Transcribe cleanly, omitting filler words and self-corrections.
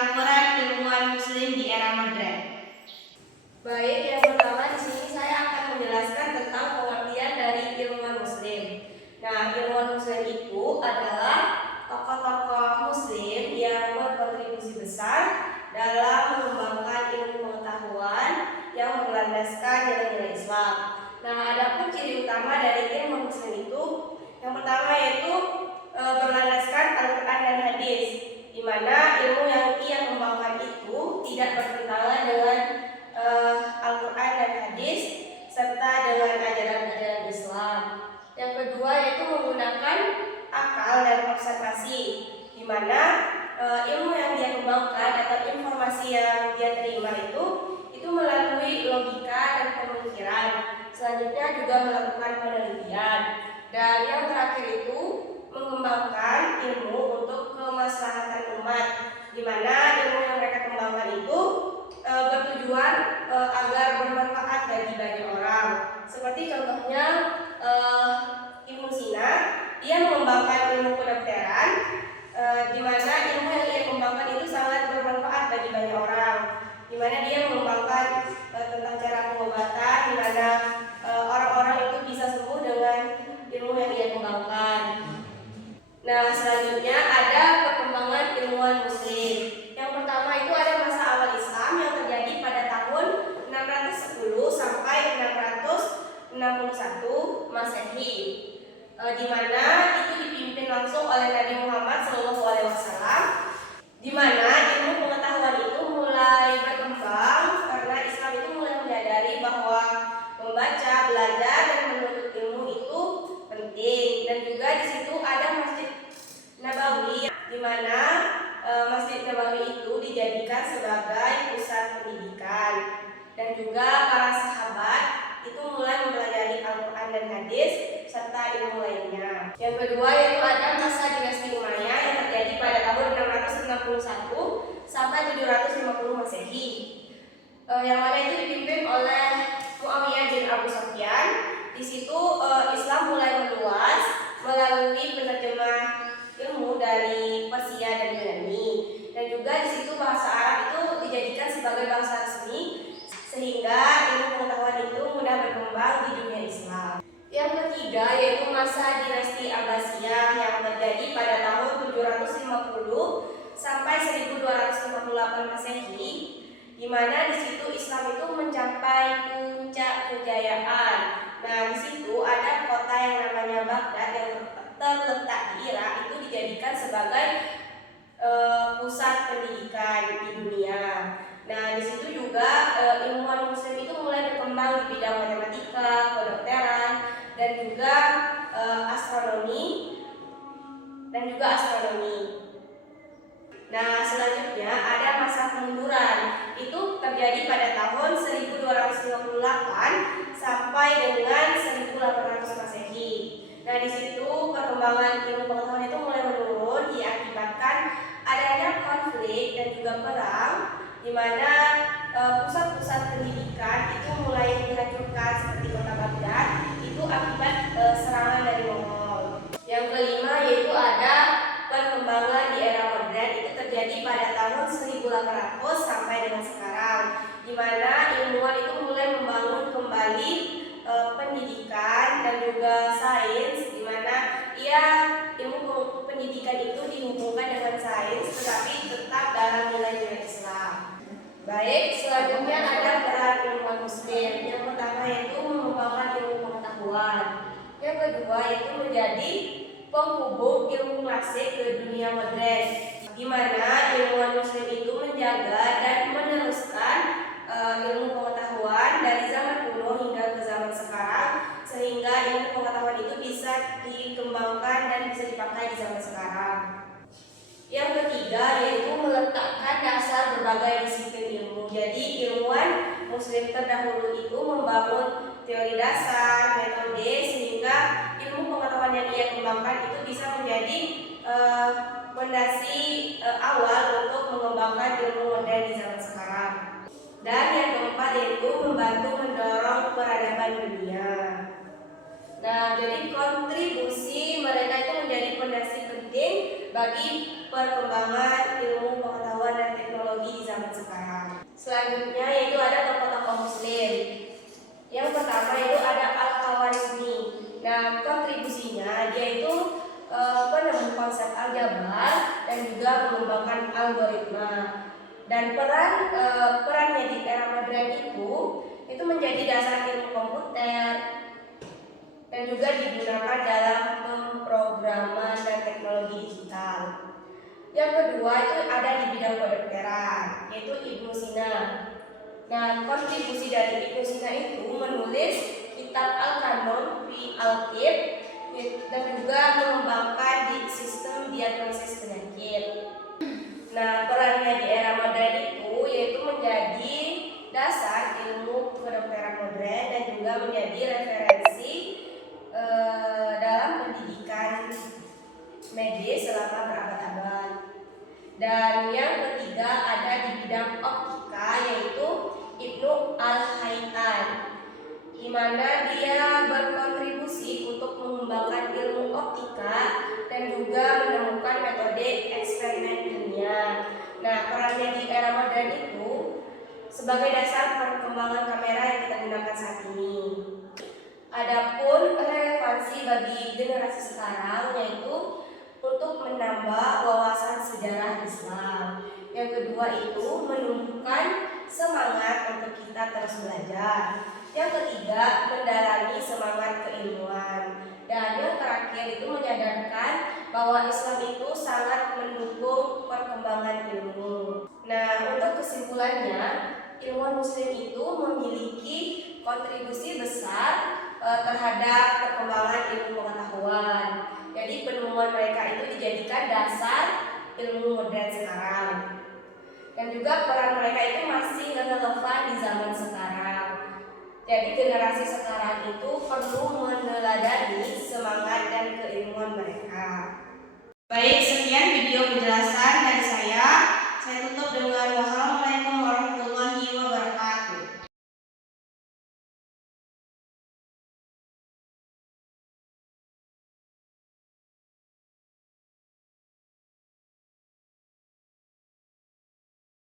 tentang peran ilmuwan Muslim di era modern. Baik, yang pertama di sini saya akan menjelaskan tentang pengertian dari ilmuwan Muslim. Nah, ilmuwan Muslim itu adalah tokoh-tokoh Muslim yang berkontribusi besar dalam mengembangkan ilmu pengetahuan yang berlandaskan nilai-nilai Islam. Nah, adapun ciri utama dari ilmu Muslim itu, yang pertama yaitu berlandaskan Al-Quran dan hadis, di mana ilmu yang ia kembangkan itu tidak bertentangan dengan Al-Quran dan hadis serta dengan ajaran-ajaran Islam. Yang kedua yaitu menggunakan akal dan observasi, di mana ilmu yang dia kembangkan atau informasi yang dia terima itu melalui logika dan pemikiran. Selanjutnya juga melakukan penelitian. Dan yang terakhir itu mengembangkan ilmu untuk kemaslahatan umat, di mana ilmu yang mereka kembangkan itu bertujuan agar bermanfaat bagi banyak orang. Seperti contohnya Ibnu Sina, dia mengembangkan ilmu kedokteran, di mana ilmu yang ia kembangkan itu sangat bermanfaat bagi banyak orang, di mana dia mengembangkan tentang cara pengobatan, di mana orang-orang itu bisa sembuh dengan ilmu yang ia kembangkan. Nah, selanjutnya ada perkembangan ilmuwan Muslim. Yang pertama itu ada masa awal Islam yang terjadi pada tahun 610 sampai 661 Masehi, di mana itu dipimpin langsung oleh Nabi Muhammad SAW, di mana ilmu pengetahuan itu mulai berkembang karena Islam itu mulai menyadari bahwa membaca, belajar, dan menuntut ilmu itu penting. Dan juga di situ ada Masjid Nabawi, di mana Masjid Nabawi itu dijadikan sebagai pusat pendidikan. Dan juga para sahabat itu mulai mempelajari Al-Quran dan hadis serta ilmu lainnya. Yang kedua yaitu ada masa dinasti Umayyah yang terjadi pada tahun 661 sampai 750 Masehi, yang mana itu dipimpin oleh Muawiyah bin Abu Sufyan. Di situ Islam mulai meluas melalui penerjemah ilmu dari Persia dan Yunani, dan juga di situ bahasa Arab itu dijadikan sebagai bahasa resmi, sehingga ilmu pengetahuan itu mudah berkembang di dunia Islam. Yang ketiga yaitu masa dinasti Abbasiyah yang terjadi pada tahun 750 sampai 1258 Masehi, di mana di situ Islam itu mencapai puncak kejayaan. Nah, di situ ada kota yang namanya Baghdad yang terletak di Irak itu dijadikan sebagai pusat pendidikan di dunia. Nah, di situ juga ilmuwan Muslim itu mulai berkembang di bidang matematika, kedokteran, dan juga astronomi. Nah, selanjutnya ada masa kemunduran. Itu terjadi pada tahun 1258 sampai dengan 1800 Masehi. Nah, di situ perkembangan ilmu pengetahuan itu mulai menurun diakibatkan adanya konflik dan juga perang, di mana pusat-pusat pendidikan itu mulai dihancurkan seperti kota Baghdad itu akibat serangan dari Mongol. Yang kelima yaitu ada perkembangan di era modern, itu terjadi pada tahun 1800 sampai dengan sekarang, di mana ilmuwan itu mulai membangun kembali pendidikan dan juga sains, di mana ilmu pendidikan itu dihubungkan dengan sains tetapi tetap dalam nilai-nilai Islam. Baik, selanjutnya ada peran ilmuwan Muslim. Yang pertama yaitu mengembangkan ilmu pengetahuan. Yang kedua yaitu menjadi penghubung ilmu klasik ke dunia modern, di mana ilmuwan Muslim itu menjaga dan meneruskan ilmu pengetahuan dari zaman kuno hingga ke zaman sekarang, sehingga ilmu pengetahuan itu bisa dikembangkan dan bisa dipakai di zaman sekarang. Yang ketiga yaitu meletakkan dasar berbagai disiplin ilmu. Jadi ilmuwan Muslim terdahulu itu membangun teori dasar, metode, sehingga ilmu pengetahuan yang ia kembangkan itu bisa menjadi fondasi awal untuk mengembangkan ilmu modern di zaman sekarang. Dan yang keempat yaitu membantu mendorong peradaban dunia. Nah, jadi kontribusi mereka itu menjadi fondasi penting bagi perkembangan ilmu pengetahuan dan teknologi di zaman sekarang. Selanjutnya yaitu ada tokoh-tokoh Muslim. Yang pertama itu ada Al-Khawarizmi. Nah, kontribusinya dia itu penemu konsep aljabar dan juga mengembangkan algoritma. Dan perannya di era modern itu menjadi dasar ilmu komputer dan juga digunakan dalam pemrograman dan teknologi digital. Yang kedua itu ada di bidang kedokteran, yaitu Ibnu Sina. Nah, kontribusi dari Ibnu Sina itu menulis kitab Al-Qanon fi Al-Tib dan juga mengembangkan di sistem diagnosis penyakit. Nah, perannya di era modern itu yaitu menjadi dasar ilmu kedokteran modern dan juga menjadi referensi dalam pendidikan medis selama berabad-abad. Dan yang ketiga ada di bidang optika yaitu Ibnu Al-Haytham, di mana dia berkontribusi untuk mengembangkan ilmu optika dan juga menemukan metode eksperimen ilmiah. Nah, perannya di era modern itu sebagai dasar perkembangan kamera yang kita gunakan saat ini. Adapun relevansi bagi generasi sekarang yaitu untuk menambah wawasan sejarah Islam. Yang kedua itu menumbuhkan semangat untuk kita terus belajar. Yang ketiga mendalami semangat keilmuan. Dan yang terakhir itu menyadarkan bahwa Islam itu sangat mendukung perkembangan ilmu. Nah, untuk kesimpulannya, ilmuwan Muslim itu memiliki kontribusi besar terhadap perkembangan ilmu pengetahuan. Jadi penemuan mereka itu dijadikan dasar ilmu modern sekarang. Dan juga peran mereka itu masih relevan di zaman sekarang. Jadi generasi sekarang itu perlu meneladani semangat dan keilmuan mereka. Baik, sekian video